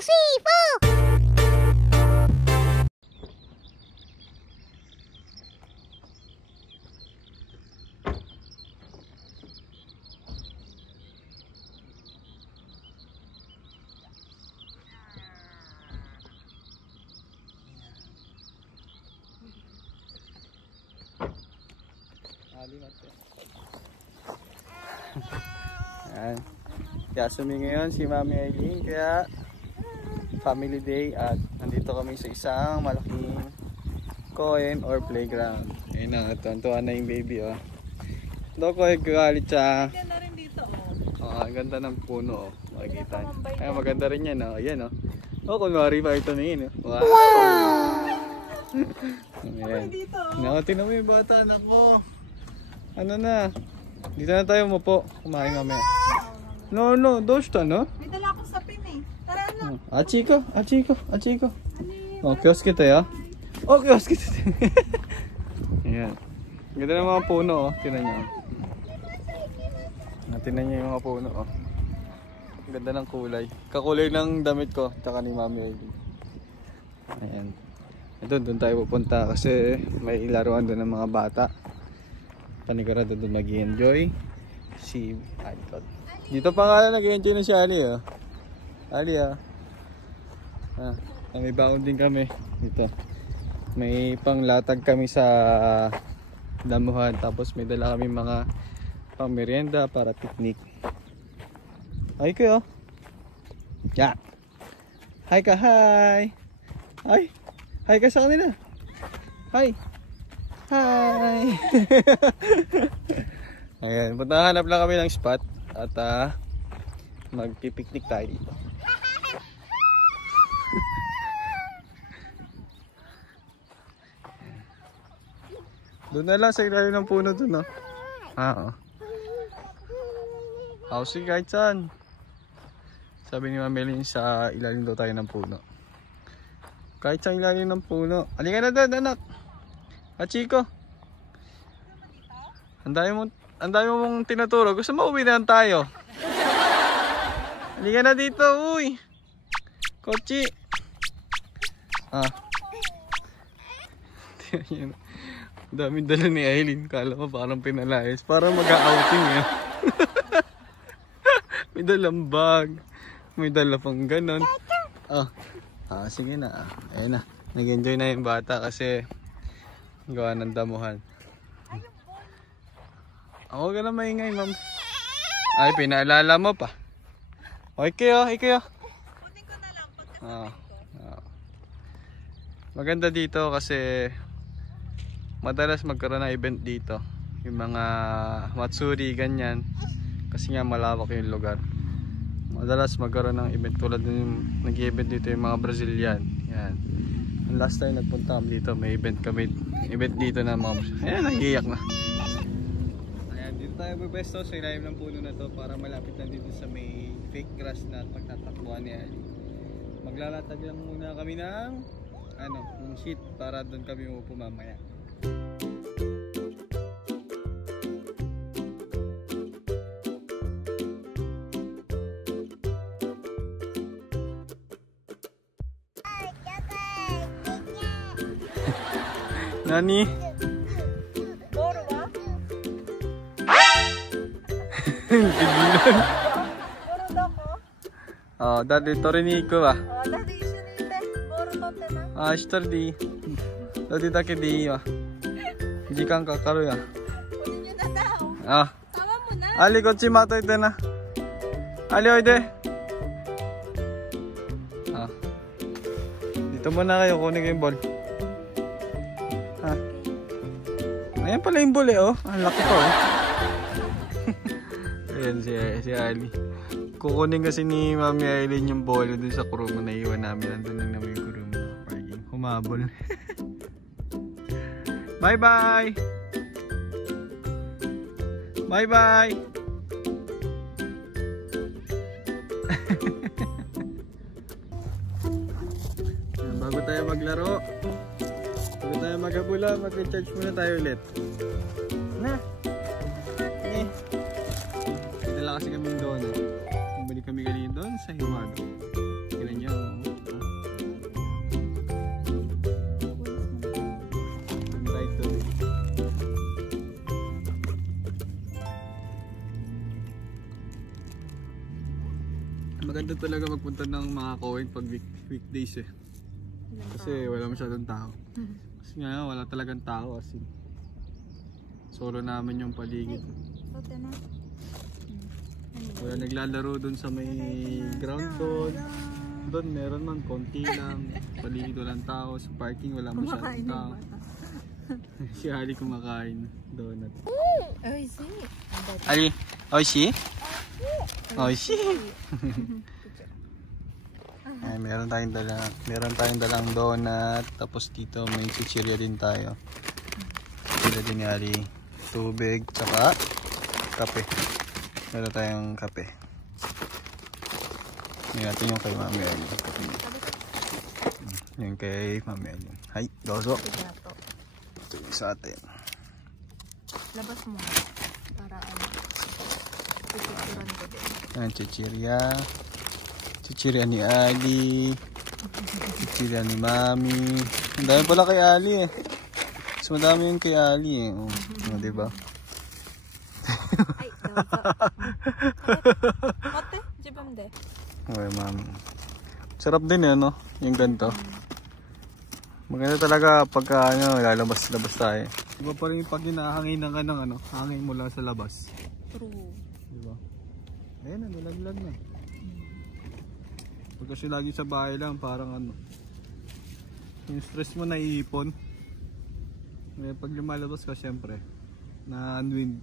3, 4. Ayan. Kaya sumi ngayon si Mami Aileen, kaya family day at nandito kami sa isang malaking coin or playground. Ayun na, tuwan-tuwa na yung baby oh. Doko ay galit siya. Ganda rin dito Ang ganda ng puno oh. Makikita niyo. Ay maganda rin yan oh. Ayan oh. Oh, kunwari pa ito na yun oh. Wow! Ayan. Naku, tingnan mo yung bata. Naku. Ano na? Dito na tayo umupo. Kumain kami. No, dosta no? May dala akong sapin eh. Tara na. Achiko. Oh, kiosk kita ya. Oh, kiosk kita. Ayan. Ganda ng mga puno oh. Tingnan nyo. Tingnan nyo yung mga puno oh. Ganda ng kulay. Kakulay ng damit ko. Tsaka ni Mami Aileen. Ayan. Doon tayo pupunta kasi may laruan doon ng mga bata. Panigurado doon mag-i-enjoy si Alcott. Dito pa nga nag-i-enjoy na si Ali oh. Ali ah. May baon din kami dito. May panglatag kami sa damuhan, tapos may dala kami mga pang merienda para picnic. Ay kayo. Yeah. Hi ka, hi. Ay. Hi ka sa kanila. Hi. Hi. Ayan, hanap lang kami ng spot at magpipiknik tayo dito. Doon na lang sa ilalim ng puno doon, no? Oo. Sige, kahit saan. Sabi ni Mami Aileen, sa ilalim daw tayo ng puno. Kahit sa ilalim ng puno. Halika na doon, anak. Achiko. Ang dami mong tinuturo. Gusto mo uwi na tayo? Halika na dito, uy. Kochi. Daming dala ni Aileen. Kala mo parang pinalayas. Parang mag-outing eh. May dalang bag. May dala pang ganon. Sige na. Ayun na. Nag-enjoy na yung bata kasi gawa ng damuhan. Ako ka na maingay, ma'am. Ay, pinaalala mo pa. Ikaw. Kunin ko na lang pagkasabay ko. Maganda dito kasi madalas magkaroon ng event dito. Yung mga matsuri, ganyan. Kasi nga malawak yung lugar. Madalas magkaroon ng event tulad ng nag-event dito yung mga Brazilian. Yan. Last time nagpunta kami dito, may event kami. Event dito na mga... Ayan, nagiiyak na. Ayan, dito tayo bebesto sa ilalim ng puno na to para malapit lang dito sa may fake grass na pagtatakbuhan ni Ali. Maglalatag lang muna kami ng sheet para doon kami umupo mamaya. Nani? Boro ba? Tigilan. Boro doko? Dati Torinico ba? Dati isunite. Boro tote na. Ashtar di. Dati dake di wa. Jikan kakaru ya. Kunin nyo na daw. Tawa mo na. Ali, kochi matoite na. Ali, oide. Dito muna kayo, kunin ko yung ball. Ayan pala yung ball eh, oh. Ang laki pa, oh. Ayan si Ali. Kukunin kasi ni Mami Aileen yung ball dun sa kurungo na iwan namin. Nandun lang namin yung kurungo. Humabol. Bye-bye! Bye-bye! Bago tayo maglaro, bago tayo maghabula, mag-recharge muna tayo ulit. Na! May dala kasi kami doon. Bumalik kami kanina doon sa Hiwado. Tignan nyo. Maganda talaga magpunta ng mga Coen pag weekdays eh. Kasi wala masyadong tao. Kasi nga wala talagang tao as in. Solo namin yung paligid. Wala naglalaro dun sa may ground doon. Doon meron man, konti lang. Paligid walang tao. Sa parking wala masyadong tao. Si Ali kumakain donut. Oishi. Ali, oishi? Oishi. Ay, meron tayong dalang donut. Tapos dito may chichirya din tayo. Chichirya din ni Ali. Tubig, tsaka kape. Meron tayong kape. Ngayon natin yung kay Mami Ali. Yung kay Mami Ali. Hay, dozo. Ito yung sa atin. Labas mo. Para ano. Pipicturan ko din. Ayan, chichirya. Chichirya ni Ali. Chichirya ni Mami. Ang dami pala kay Ali eh. Mas madami yung kay Ali eh. Diba? Ay, dozo. Ate, jibamde. Okay, Mami. Sarap din eh, no? Yung ganito. Maganda talaga pagka ano, lalabas-labas tayo. Iba pa rin pag hinahanginan ka ng ano, hangin mula sa labas. True. Diba? Ayan, nalaglag na. Pag kasi lagi sa bahay lang, parang ano, yung stress mo naiipon. Pag lumalabas ka, syempre, na-unwind.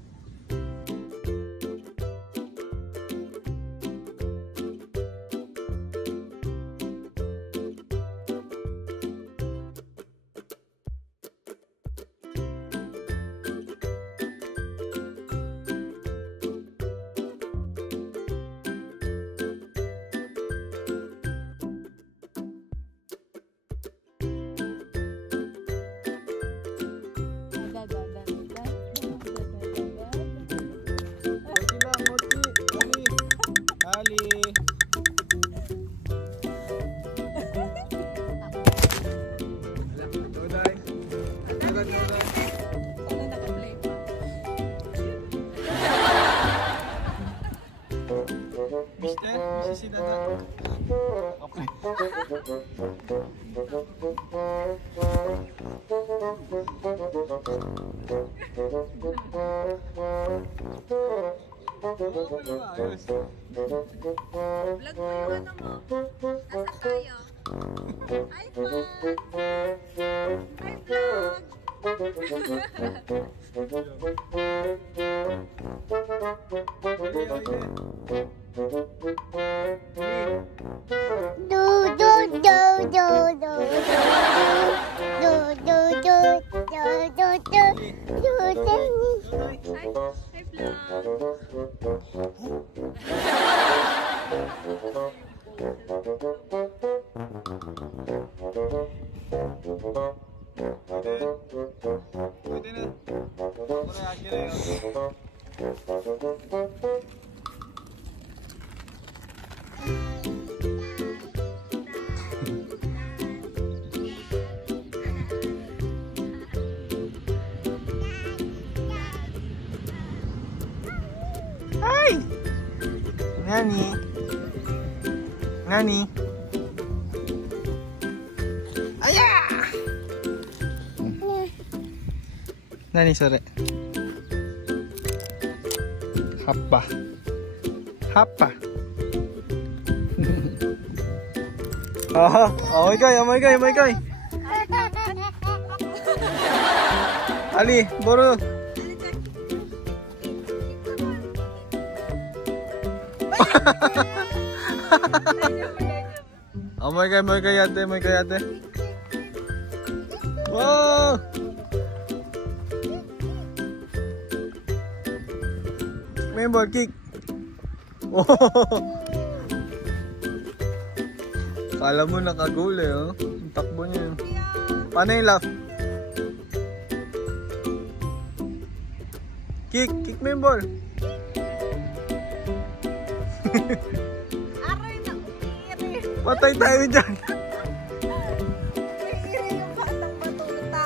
Vlog mo yung ano mo. Nasaan tayo? Hi vlog! Hi vlog! Hi! Nani? Nani? Aya! Nani sore? Happa. Happa. Oh my god, oh my god, oh my god. Ali, boru. Oh my god, yate, oh my god, yate. Wow! Member kick. Oh. Kala mo nakagul eh, oh. Ang takbo niya. Paano yung laugh? Kick member. Aray na umiri. Patay tayo dyan. Umiri yung batang batuta.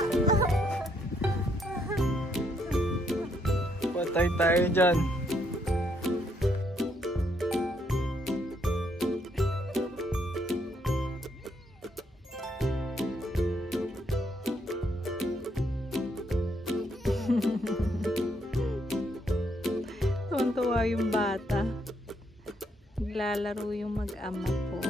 Patay tayo dyan. pa yung bata. Naglalaro yung mag-ama po.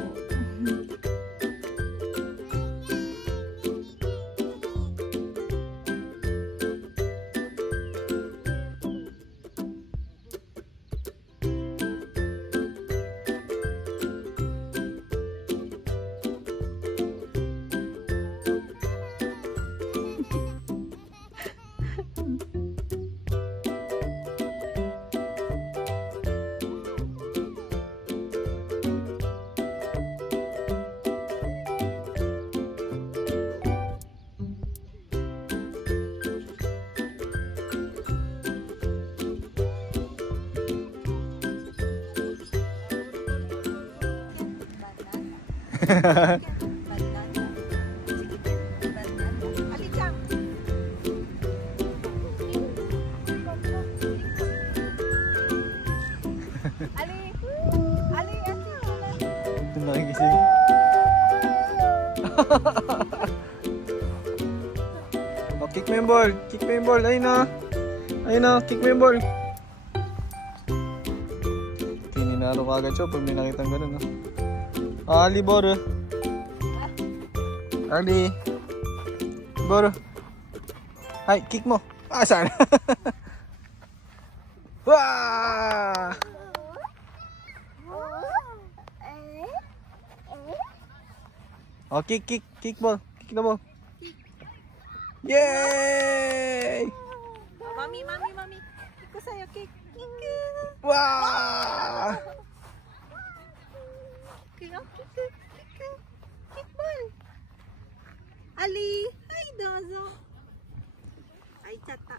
Banana. Sige, banana. Ali, jump. Ali. Ali, asin ko na. Ito nakigising. Oh, kick mo yung ball. Kick mo yung ball. Ayun na. Ayun na. Kick mo yung ball. Tininaro ka agad siya pag may nakitang gano'n. No? Ali, Boro. Ali. Boro. Ay, kick mo. Ah, saan? Wah! Oh, kick ball. Kick na ball. Yay! Mami. Kick ko sa'yo, kick. Wah! Kick ball. Ali. Ay, dozo. Ay, chata.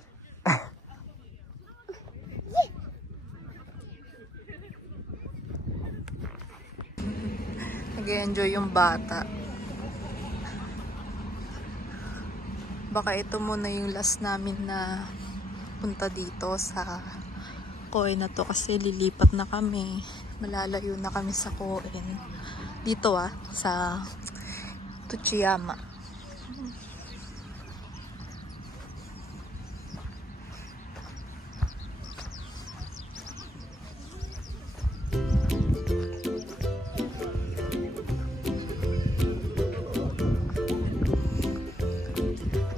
Nag-enjoy yung bata. Baka ito muna yung last namin na punta dito sa Koen na to kasi lilipat na kami. Malalayo na kami sa Koen. Dito sa Tuchiyama.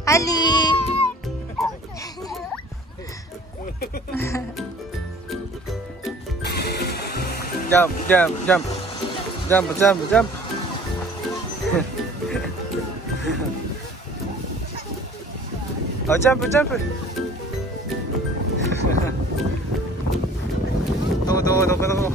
Ali! Jump. Oh, jump. Tunggu.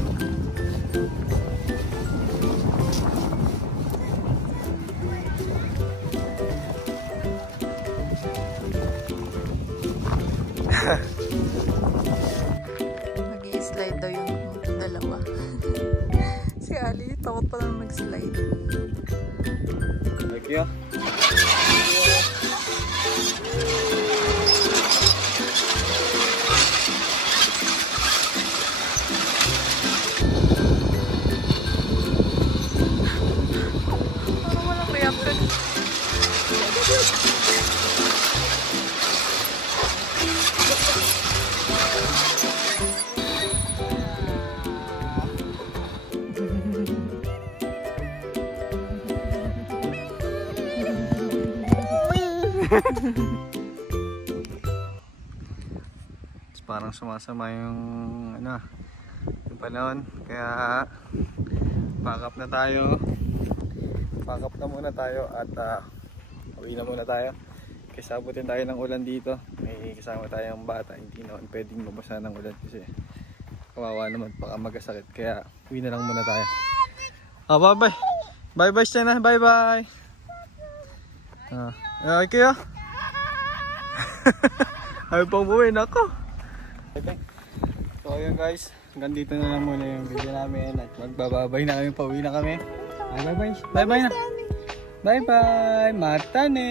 Nag-i-slide daw yung dalawa. Si Ali, takot pa lang mag-slide. Thank you. Parang walang reaction. Parang sumasama yung yung panahon, kaya pack up na muna tayo at uwi na muna tayo kasi abutin tayo ng ulan dito. May kasama tayong bata, hindi naman pwedeng mabasa ng ulan kasi kawawa naman, baka magkasakit, kaya uwi na lang muna tayo. Bye Stena, bye kayo. Ayaw pang buwi na ako. So ayun guys, hanggang dito na lang muna yung video namin at magbababay na kami, pauwi na kami. Bye na. Bye, mata ne.